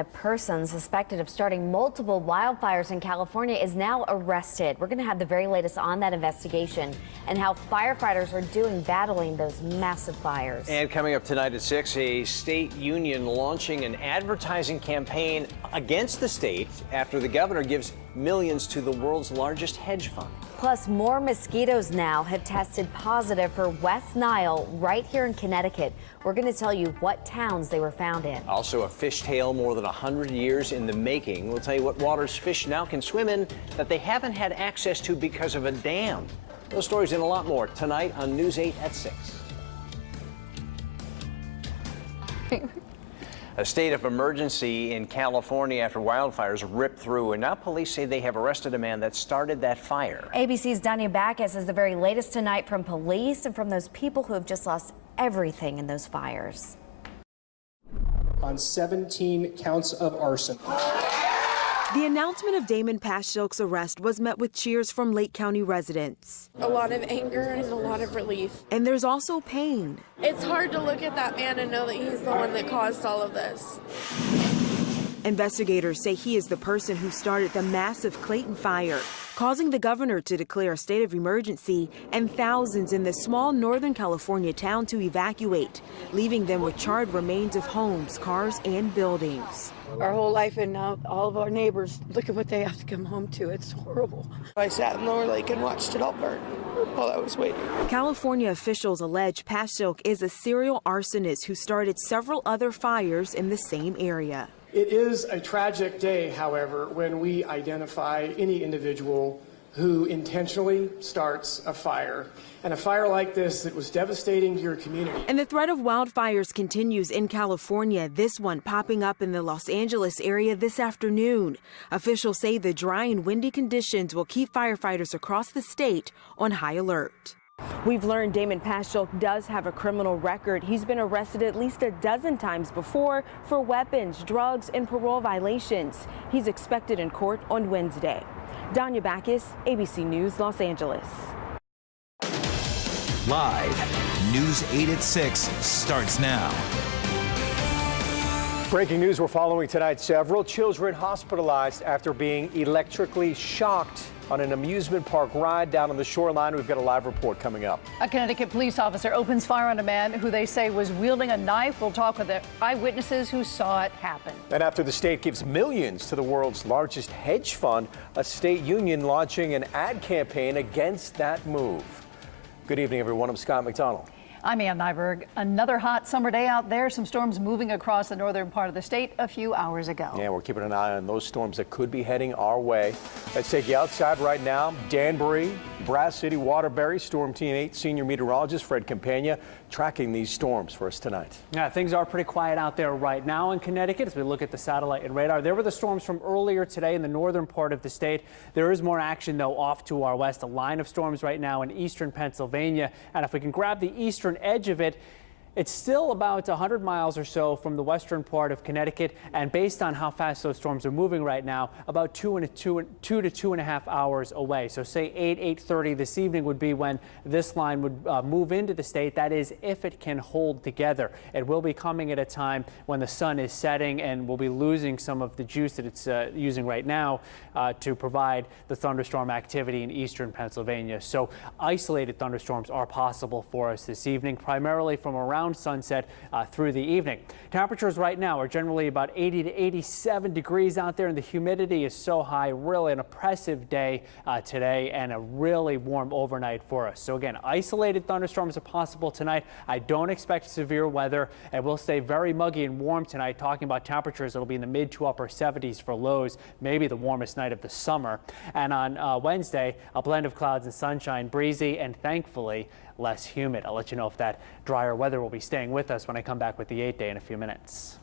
A person suspected of starting multiple wildfires in California is now arrested. We're going to have the very latest on that investigation and how firefighters are doing battling those massive fires. And coming up tonight at 6, a state union launching an advertising campaign against the state after the governor gives millions to the world's largest hedge fund. Plus, more mosquitoes now have tested positive for West Nile right here in Connecticut. We're going to tell you what towns they were found in. Also, a fishtail more than 100 years in the making. We'll tell you what waters fish now can swim in that they haven't had access to because of a dam. Those stories and a lot more tonight on News 8 at 6. A state of emergency in California after wildfires ripped through, and now police say they have arrested a man that started that fire. ABC's Danya Backus is the very latest tonight from police and from those people who have just lost everything in those fires. On 17 counts of arson. The announcement of Damon Pashilk's arrest was met with cheers from Lake County residents. A lot of anger and a lot of relief. And there's also pain. It's hard to look at that man and know that he's the one that caused all of this. Investigators say he is the person who started the massive Clayton fire, causing the governor to declare a state of emergency and thousands in the small Northern California town to evacuate, leaving them with charred remains of homes, cars, and buildings. Our whole life, and now all of our neighbors, look at what they have to come home to. It's horrible. I sat in Lower Lake and watched it all burn while I was waiting. California officials allege Pashilk is a serial arsonist who started several other fires in the same area. It is a tragic day, however, when we identify any individual who intentionally starts a fire. And a fire like this that was devastating to your community. And the threat of wildfires continues in California, this one popping up in the Los Angeles area this afternoon. Officials say the dry and windy conditions will keep firefighters across the state on high alert. We've learned Damon Pashilk does have a criminal record. He's been arrested at least a dozen times before for weapons, drugs, and parole violations. He's expected in court on Wednesday. Danya Backus, ABC News, Los Angeles. Live, News 8 at 6 starts now. Breaking news we're following tonight. Several children hospitalized after being electrically shocked on an amusement park ride down on the shoreline. We've got a live report coming up. A Connecticut police officer opens fire on a man who they say was wielding a knife. We'll talk with the eyewitnesses who saw it happen. And after the state gives millions to the world's largest hedge fund, a state union launching an ad campaign against that move. Good evening, everyone. I'm Scott McDonald. I'm Ann Nyberg. Another hot summer day out there. Some storms moving across the northern part of the state a few hours ago. Yeah, we're keeping an eye on those storms that could be heading our way. Let's take you outside right now. Danbury, Brass City, Waterbury, Storm Team 8 senior meteorologist Fred Campagna tracking these storms for us tonight. Yeah, things are pretty quiet out there right now in Connecticut as we look at the satellite and radar. There were the storms from earlier today in the northern part of the state. There is more action, though, off to our west. A line of storms right now in eastern Pennsylvania. And if we can grab the eastern edge of it, it's still about 100 miles or so from the western part of Connecticut, and based on how fast those storms are moving right now, about 2 to 2.5 hours away. So say 8:30 this evening would be when this line would move into the state. That is, if it can hold together. It will be coming at a time when the sun is setting and will be losing some of the juice that it's using right now to provide the thunderstorm activity in eastern Pennsylvania. So isolated thunderstorms are possible for us this evening, primarily from around sunset through the evening. Temperatures right now are generally about 80 to 87 degrees out there, and the humidity is so high. Really an oppressive day today and a really warm overnight for us. So again, isolated thunderstorms are possible tonight. I don't expect severe weather, and we'll stay very muggy and warm tonight, talking about temperatures that'll be in the mid to upper 70s for lows, maybe the warmest night of the summer. And on Wednesday, a blend of clouds and sunshine, breezy and thankfully less humid. I'll let you know if that drier weather will be staying with us when I come back with the 8 day in a few minutes.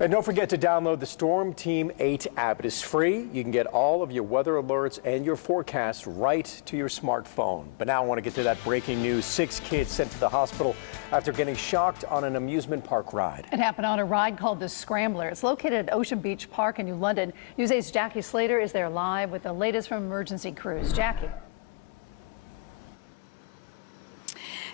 And don't forget to download the Storm Team 8 app. It is free. You can get all of your weather alerts and your forecasts right to your smartphone. But now I want to get to that breaking news. 6 kids sent to the hospital after getting shocked on an amusement park ride. It happened on a ride called the Scrambler. It's located at Ocean Beach Park in New London. News 8's Jackie Slater is there live with the latest from emergency crews. Jackie.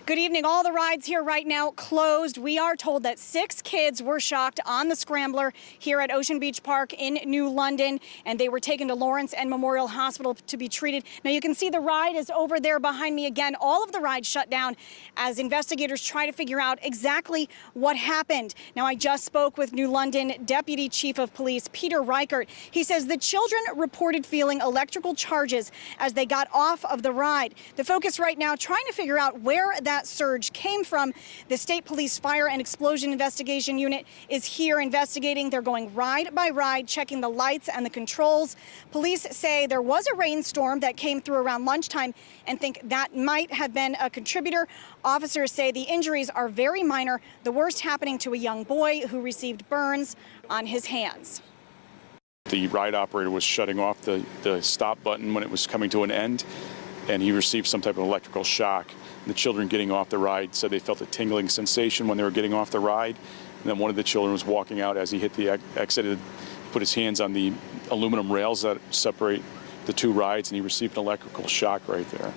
Good evening. All the rides here right now closed. We are told that 6 kids were shocked on the scrambler here at Ocean Beach Park in New London, and they were taken to Lawrence and Memorial Hospital to be treated. Now you can see the ride is over there behind me again. All of the rides shut down as investigators try to figure out exactly what happened. Now I just spoke with New London Deputy Chief of Police Peter Reichert. He says the children reported feeling electrical charges as they got off of the ride. The focus right now trying to figure out where that surge came from. The State Police Fire and Explosion Investigation Unit is here investigating. They're going ride by ride, checking the lights and the controls. Police say there was a rainstorm that came through around lunchtime and think that might have been a contributor. Officers say the injuries are very minor, the worst happening to a young boy who received burns on his hands. The ride operator was shutting off the stop button when it was coming to an end, and he received some type of electrical shock. The children getting off the ride said they felt a tingling sensation when they were getting off the ride. And then one of the children was walking out as he hit the exit, put his hands on the aluminum rails that separate the 2 rides, and he received an electrical shock right there.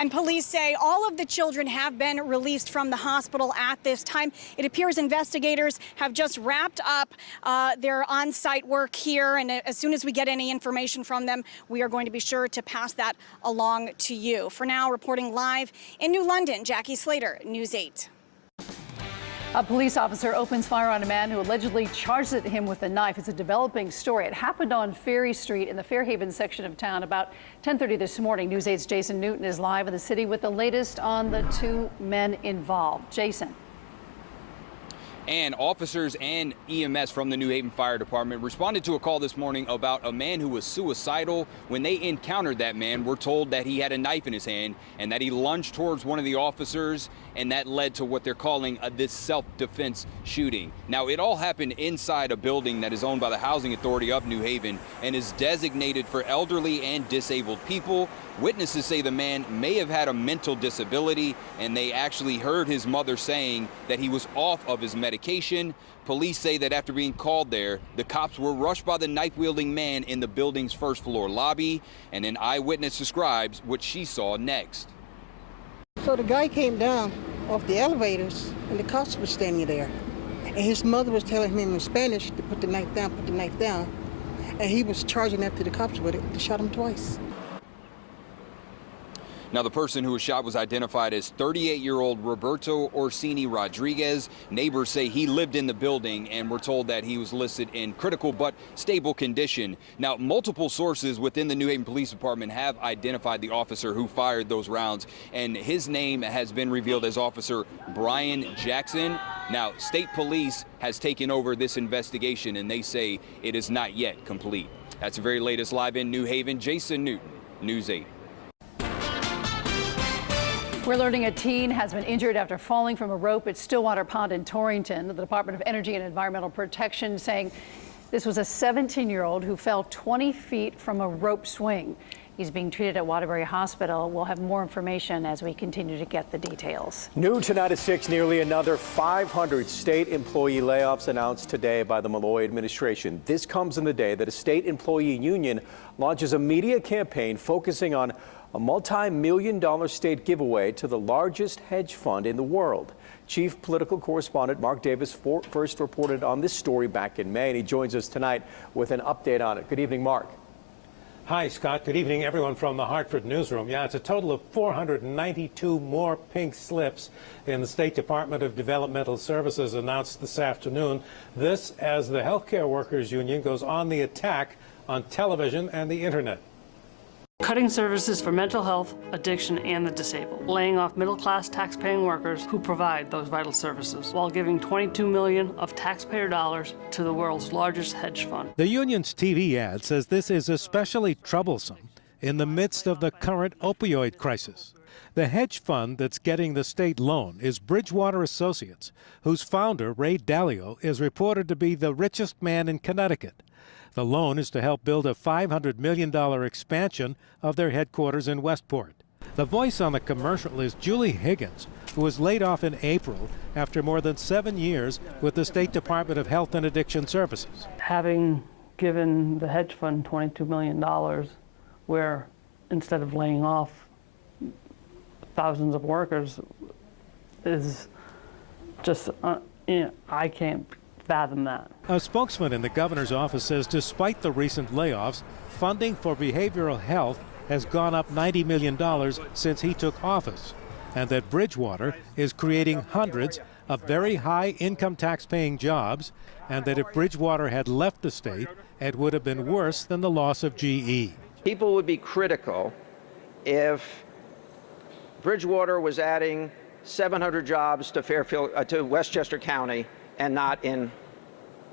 And police say all of the children have been released from the hospital at this time. It appears investigators have just wrapped up their on-site work here, and as soon as we get any information from them, we are going to be sure to pass that along to you. For now, reporting live in New London, Jackie Slater, News 8. A police officer opens fire on a man who allegedly charged at him with a knife. It's a developing story. It happened on Ferry Street in the Fairhaven section of town about 10:30 this morning. News 8's Jason Newton is live in the city with the latest on the 2 men involved. Jason. And officers and EMS from the New Haven Fire Department responded to a call this morning about a man who was suicidal. When they encountered that man, we're told that he had a knife in his hand and that he lunged towards one of the officers, and that led to what they're calling this self-defense shooting. Now, it all happened inside a building that is owned by the Housing Authority of New Haven and is designated for elderly and disabled people. Witnesses say the man may have had a mental disability, and they actually heard his mother saying that he was off of his medication. Police say that after being called there, the cops were rushed by the knife-wielding man in the building's first-floor lobby, and an eyewitness describes what she saw next. So the guy came down off the elevators, and the cops were standing there. And his mother was telling him in Spanish to put the knife down, put the knife down. And he was charging after the cops with it. They shot him twice. Now, the person who was shot was identified as 38-year-old Roberto Orsini Rodriguez. Neighbors say he lived in the building, and were told that he was listed in critical but stable condition. Now, multiple sources within the New Haven Police Department have identified the officer who fired those rounds, and his name has been revealed as Officer Brian Jackson. Now, State Police has taken over this investigation, and they say it is not yet complete. That's the very latest live in New Haven. Jason Newton, News 8. We're learning a teen has been injured after falling from a rope at Stillwater Pond in Torrington. The Department of Energy and Environmental Protection saying this was a 17-year-old who fell 20 feet from a rope swing. He's being treated at Waterbury Hospital. We'll have more information as we continue to get the details. New tonight at 6, nearly another 500 state employee layoffs announced today by the Malloy administration. This comes in the day that a state employee union launches a media campaign focusing on a multi-million-dollar state giveaway to the largest hedge fund in the world. Chief political correspondent Mark Davis first reported on this story back in May, and he joins us tonight with an update on it. Good evening, Mark. Hi, Scott. Good evening, everyone from the Hartford newsroom. Yeah, it's a total of 492 more pink slips in the State Department of Developmental Services announced this afternoon. This as the Healthcare Workers Union goes on the attack on television and the internet. Cutting services for mental health, addiction, and the disabled, laying off middle-class tax-paying workers who provide those vital services, while giving $22 million of taxpayer dollars to the world's largest hedge fund. The union's TV ad says this is especially troublesome in the midst of the current opioid crisis. The hedge fund that's getting the state loan is Bridgewater Associates, whose founder, Ray Dalio, is reported to be the richest man in Connecticut. The loan is to help build a $500 million expansion of their headquarters in Westport. The voice on the commercial is Julie Higgins, who was laid off in April after more than 7 years with the State Department of Health and Addiction Services. Having given the hedge fund $22 million, where instead of laying off thousands of workers is just, I can't fathom that. A spokesman in the governor's office says despite the recent layoffs, funding for behavioral health has gone up $90 million since he took office, and that Bridgewater is creating hundreds of very high income tax paying jobs, and that if Bridgewater had left the state, it would have been worse than the loss of GE. People would be critical if Bridgewater was adding 700 jobs to Westchester County and not in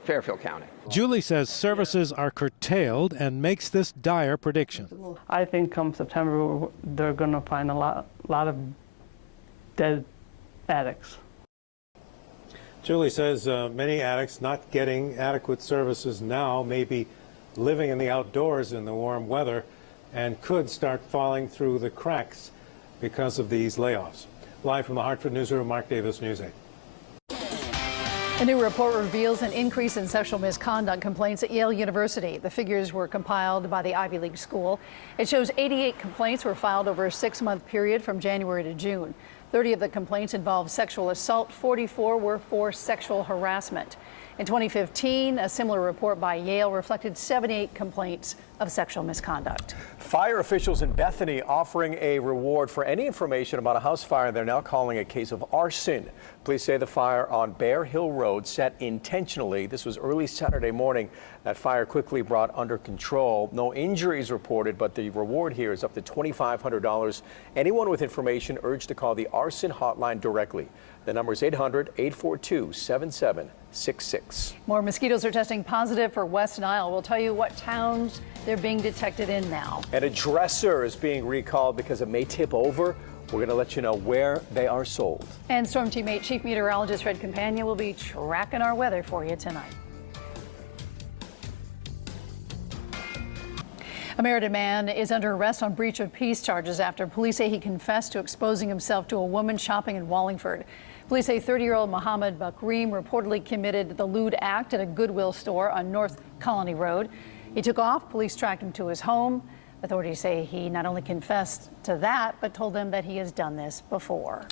Fairfield County. Julie says services are curtailed and makes this dire prediction. I think come September, they're going to find a lot of dead addicts. Julie says many addicts not getting adequate services now may be living in the outdoors in the warm weather and could start falling through the cracks because of these layoffs. Live from the Hartford Newsroom, Mark Davis, News 8. A new report reveals an increase in sexual misconduct complaints at Yale University. The figures were compiled by the Ivy League school. It shows 88 complaints were filed over a 6-month period from January to June. 30 of the complaints involved sexual assault, 44 were for sexual harassment. In 2015, a similar report by Yale reflected 78 complaints of sexual misconduct. Fire officials in Bethany offering a reward for any information about a house fire they're now calling a case of arson. Police say the fire on Bear Hill Road set intentionally. This was early Saturday morning. That fire quickly brought under control. No injuries reported, but the reward here is up to $2,500. Anyone with information urged to call the arson hotline directly. The number is 800-842-7766. More mosquitoes are testing positive for West Nile. We'll tell you what towns they're being detected in now. And a dresser is being recalled because it may tip over. We're going to let you know where they are sold. And Storm Team 8 Chief Meteorologist Fred Campagna will be tracking our weather for you tonight. A Meriden man is under arrest on breach of peace charges after police say he confessed to exposing himself to a woman shopping in Wallingford. Police say 30-year-old Mohammed Bakreem reportedly committed the lewd act at a Goodwill store on North Colony Road. He took off. Police tracked him to his home. Authorities say he not only confessed to that, but told them that he has done this before.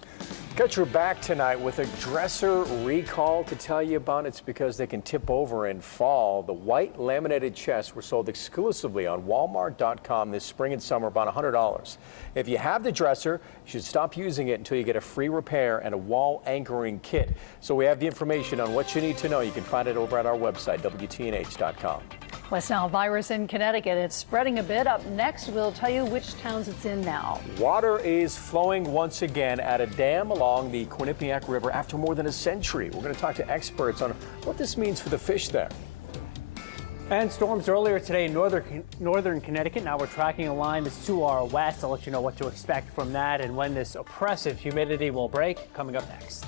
Got your back tonight with a dresser recall to tell you about. It's because they can tip over and fall. The white laminated chests were sold exclusively on Walmart.com this spring and summer, about $100. If you have the dresser, you should stop using it until you get a free repair and a wall anchoring kit. So we have the information on what you need to know. You can find it over at our website, WTNH.com. West Nile virus in Connecticut. It's spreading a bit. Up next, we'll tell you which towns it's in now. Water is flowing once again at a dam along the Quinnipiac River after more than a century. We're going to talk to experts on what this means for the fish there. And storms earlier today in northern Connecticut. Now we're tracking a line that's to our west. I'll let you know what to expect from that and when this oppressive humidity will break. Coming up next.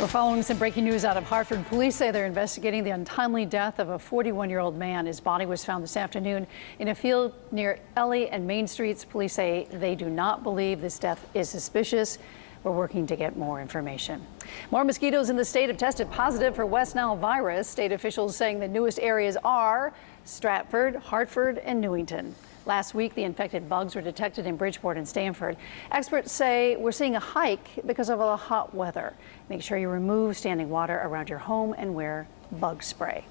We're following some breaking news out of Hartford. Police say they're investigating the untimely death of a 41-year-old man. His body was found this afternoon in a field near Ellie and Main Streets. Police say they do not believe this death is suspicious. We're working to get more information. More mosquitoes in the state have tested positive for West Nile virus. State officials saying the newest areas are Stratford, Hartford, and Newington. Last week, the infected bugs were detected in Bridgeport and Stamford. Experts say we're seeing a hike because of the hot weather. Make sure you remove standing water around your home and wear bug spray.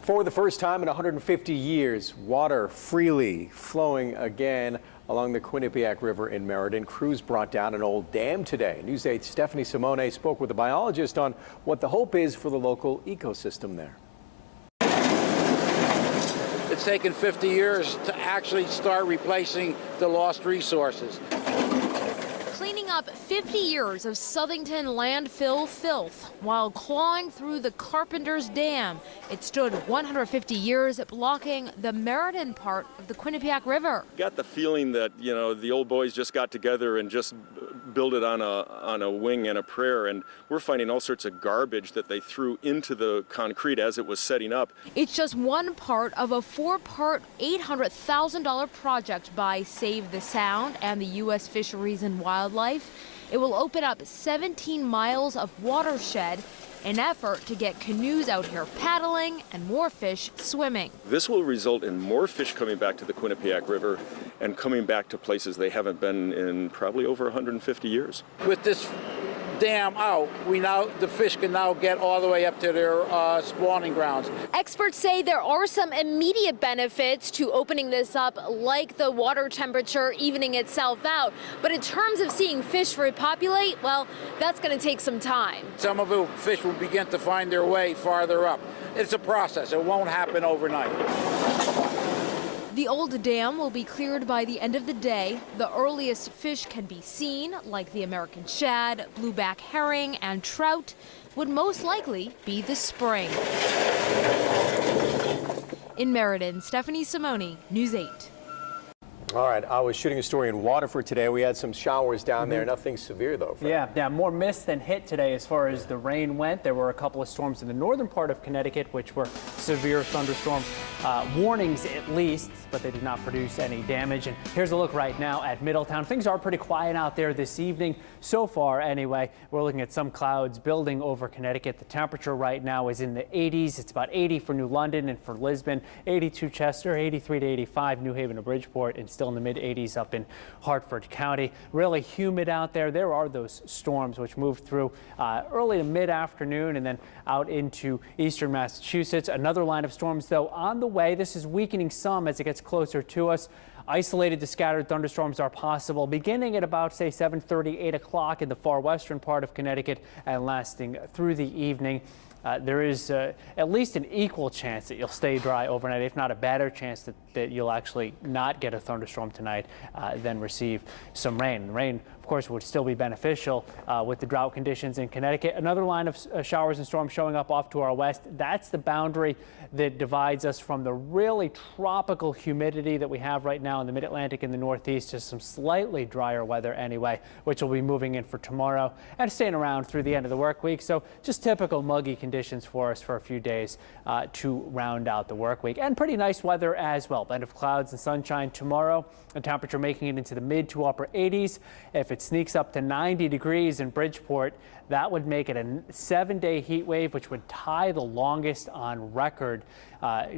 For the first time in 150 years, water freely flowing again along the Quinnipiac River in Meriden. Crews brought down an old dam today. News 8's Stephanie Simone spoke with a biologist on what the hope is for the local ecosystem there. It's taken 50 years to actually start replacing the lost resources. Cleaning up 50 years of Southington landfill filth while clawing through the Carpenter's Dam. It stood 150 years blocking the Meriden part of the Quinnipiac River. Got the feeling that, you know, the old boys just got together and just built it on a wing and a prayer, and we're finding all sorts of garbage that they threw into the concrete as it was setting up. It's just one part of a 4-part, $800,000 project by Save the Sound and the U.S. Fisheries and Wildlife. It will open up 17 miles of watershed an effort to get canoes out here paddling and more fish swimming. This will result in more fish coming back to the Quinnipiac River and coming back to places they haven't been in probably over 150 years. With this dam out, the fish can now get all the way up to their spawning grounds. Experts say there are some immediate benefits to opening this up, like the water temperature evening itself out. But in terms of seeing fish repopulate, well, that's going to take some time. Some of the fish will begin to find their way farther up. It's a process. It won't happen overnight. The old dam will be cleared by the end of the day. The earliest fish can be seen, like the American shad, blueback herring, and trout, would most likely be this spring. In Meriden, Stephanie Simoni, News 8. All right, I was shooting a story in Waterford today. We had some showers down there. Nothing severe, though. Yeah, more mist than hit today as far as the rain went. There were a couple of storms in the northern part of Connecticut, which were severe thunderstorm warnings at least, but they did not produce any damage. And here's a look right now at Middletown. Things are pretty quiet out there this evening so far anyway. We're looking at some clouds building over Connecticut. The temperature right now is in the 80s. It's about 80 for New London and for Lisbon, 82 Chester, 83 to 85 New Haven to Bridgeport, and still in the mid 80s up in Hartford County. Really humid out there. There are those storms which moved through early to mid afternoon and then out into eastern Massachusetts. Another line of storms though on the way. This is weakening some as it gets closer to us. Isolated to scattered thunderstorms are possible beginning at about, say, 7:30, 8 o'clock in the far western part of Connecticut and lasting through the evening. There is at least an equal chance that you'll stay dry overnight, if not a better chance that you'll actually not get a thunderstorm tonight, then receive some rain. Rain, of course, would still be beneficial with the drought conditions in Connecticut. Another line of showers and storms showing up off to our west. That's the boundary that divides us from the really tropical humidity that we have right now in the mid-Atlantic and the Northeast to some slightly drier weather anyway, which will be moving in for tomorrow and staying around through the end of the work week. So just typical muggy conditions for us for a few days to round out the work week, and pretty nice weather as well. Blend of clouds and sunshine tomorrow. The temperature making it into the mid to upper 80s. If it sneaks up to 90 degrees in Bridgeport, that would make it a 7-day heat wave, which would tie the longest on record,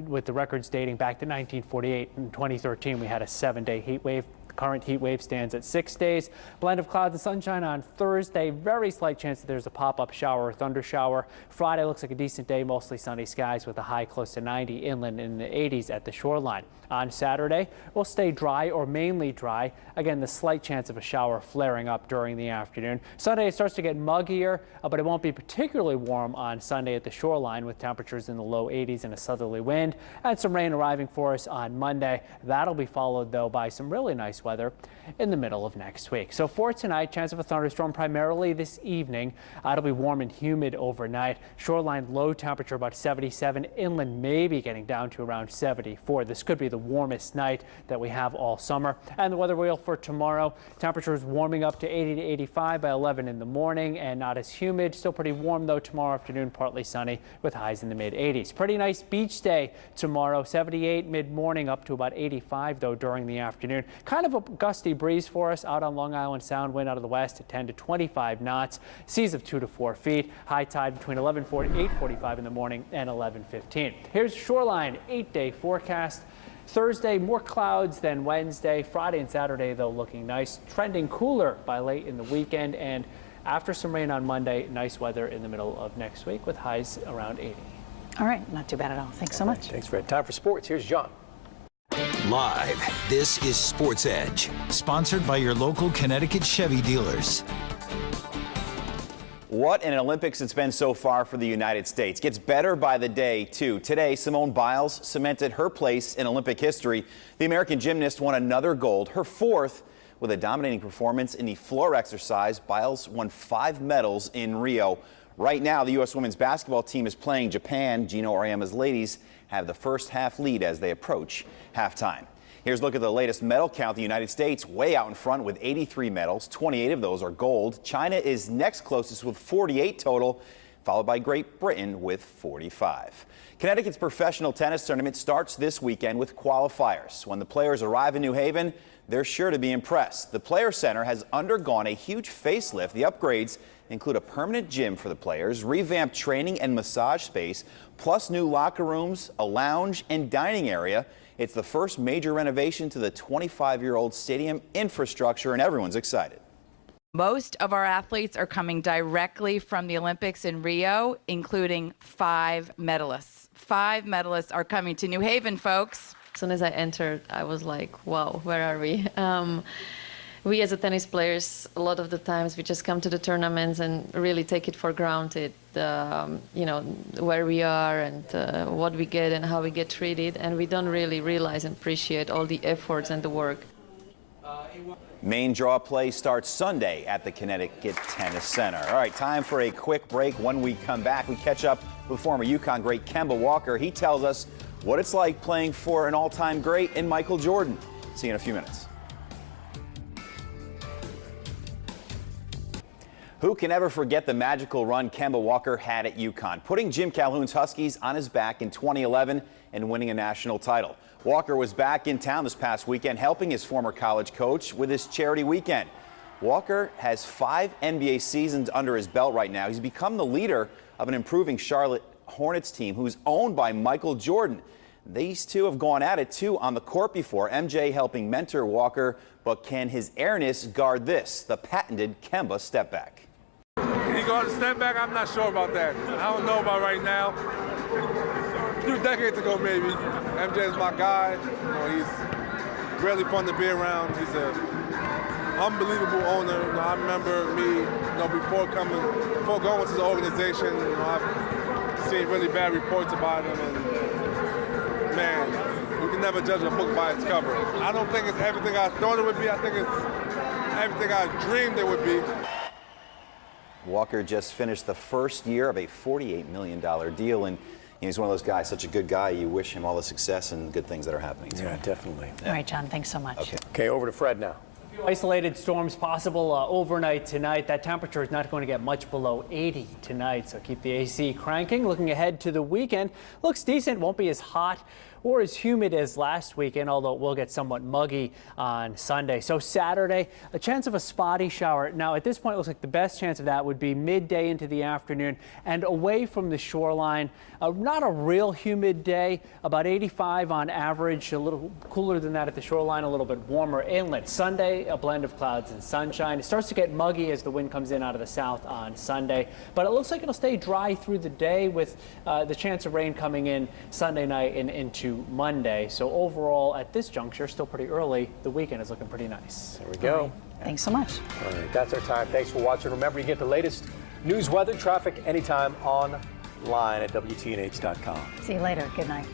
with the records dating back to 1948. In 2013, we had a 7-day heat wave. Current heat wave stands at 6 days. Blend of clouds and sunshine on Thursday. Very slight chance that there's a pop-up shower or thunder shower. Friday looks like a decent day, mostly sunny skies with a high close to 90 inland in the 80s at the shoreline. On Saturday, we'll stay dry or mainly dry. Again, the slight chance of a shower flaring up during the afternoon. Sunday, it starts to get muggier, but it won't be particularly warm on Sunday at the shoreline with temperatures in the low 80s and a southerly wind. And some rain arriving for us on Monday. That'll be followed, though, by some really nice weather in the middle of next week. So for tonight, chance of a thunderstorm primarily this evening. It'll be warm and humid overnight. Shoreline low temperature about 77. Inland maybe getting down to around 74. This could be the warmest night that we have all summer. And the weather wheel for tomorrow, temperatures warming up to 80 to 85 by 11 in the morning and not as humid. Still pretty warm though tomorrow afternoon, partly sunny with highs in the mid 80s. Pretty nice beach day tomorrow, 78 mid-morning up to about 85 though during the afternoon. Kind of a gusty breeze for us out on Long Island Sound, wind out of the west at 10 to 25 knots, seas of 2 to 4 feet, high tide between 8:45 in the morning and 11:15. Here's Shoreline 8-day forecast. Thursday, more clouds than Wednesday. Friday and Saturday, though, looking nice. Trending cooler by late in the weekend. And after some rain on Monday, nice weather in the middle of next week with highs around 80. All right, not too bad at all. Thanks so much. Thanks, Fred. Time for sports. Here's John. Live, this is Sports Edge, sponsored by your local Connecticut Chevy dealers. What an Olympics it's been so far for the United States. Gets better by the day, too. Today, Simone Biles cemented her place in Olympic history. The American gymnast won another gold, her fourth, with a dominating performance in the floor exercise. Biles won 5 medals in Rio. Right now, the U.S. women's basketball team is playing Japan. Gino Auriemma's ladies have the first half lead as they approach halftime. Here's a look at the latest medal count. The United States way out in front with 83 medals. 28 of those are gold. China is next closest with 48 total. followed by Great Britain with 45. Connecticut's professional tennis tournament starts this weekend with qualifiers. When the players arrive in New Haven, they're sure to be impressed. The Player Center has undergone a huge facelift. The upgrades include a permanent gym for the players, revamped training and massage space, plus new locker rooms, a lounge and dining area. It's the first major renovation to the 25-year-old stadium infrastructure, and everyone's excited. Most of our athletes are coming directly from the Olympics in Rio, including 5 medalists. 5 medalists are coming to New Haven, folks. As soon as I entered, I was like, wow, where are we? We as a tennis players, a lot of the times we just come to the tournaments and really take it for granted, you know, where we are and what we get and how we get treated, and we don't really realize and appreciate all the efforts and the work. Main draw play starts Sunday at the Connecticut Tennis Center. All right, time for a quick break. When we come back, we catch up with former UConn great Kemba Walker. He tells us what it's like playing for an all-time great in Michael Jordan. See you in a few minutes. Who can ever forget the magical run Kemba Walker had at UConn, putting Jim Calhoun's Huskies on his back in 2011 and winning a national title. Walker was back in town this past weekend helping his former college coach with his charity weekend. Walker has 5 NBA seasons under his belt right now. He's become the leader of an improving Charlotte Hornets team who's owned by Michael Jordan. These two have gone at it too on the court before, MJ helping mentor Walker, but can his airness guard this, the patented Kemba step back? Can he guard a step back? I'm not sure about that. I don't know about right now. A few decades ago, maybe. MJ is my guy. You know, he's really fun to be around. He's an unbelievable owner. You know, I remember me, before going to the organization, I've seen really bad reports about him, and man, you can never judge a book by its cover. I don't think it's everything I thought it would be. I think it's everything I dreamed it would be. Walker just finished the first year of a $48 million deal, and he's one of those guys, such a good guy. You wish him all the success and good things that are happening to him. Yeah, definitely. All right, John, thanks so much. Okay, over to Fred now. Isolated storms possible overnight tonight. That temperature is not going to get much below 80 tonight, so keep the AC cranking. Looking ahead to the weekend, looks decent. Won't be as hot or as humid as last weekend, although it will get somewhat muggy on Sunday. So Saturday, a chance of a spotty shower. Now, at this point, it looks like the best chance of that would be midday into the afternoon and away from the shoreline. Not a real humid day, about 85 on average, a little cooler than that at the shoreline, a little bit warmer inland. Sunday, a blend of clouds and sunshine. It starts to get muggy as the wind comes in out of the south on Sunday, but it looks like it'll stay dry through the day with the chance of rain coming in Sunday night and into Monday. So overall, at this juncture, still pretty early, the weekend is looking pretty nice. There we go. Right. Thanks so much. All right, that's our time. Thanks for watching. Remember, you get the latest news, weather, traffic anytime online at WTNH.com. See you later. Good night.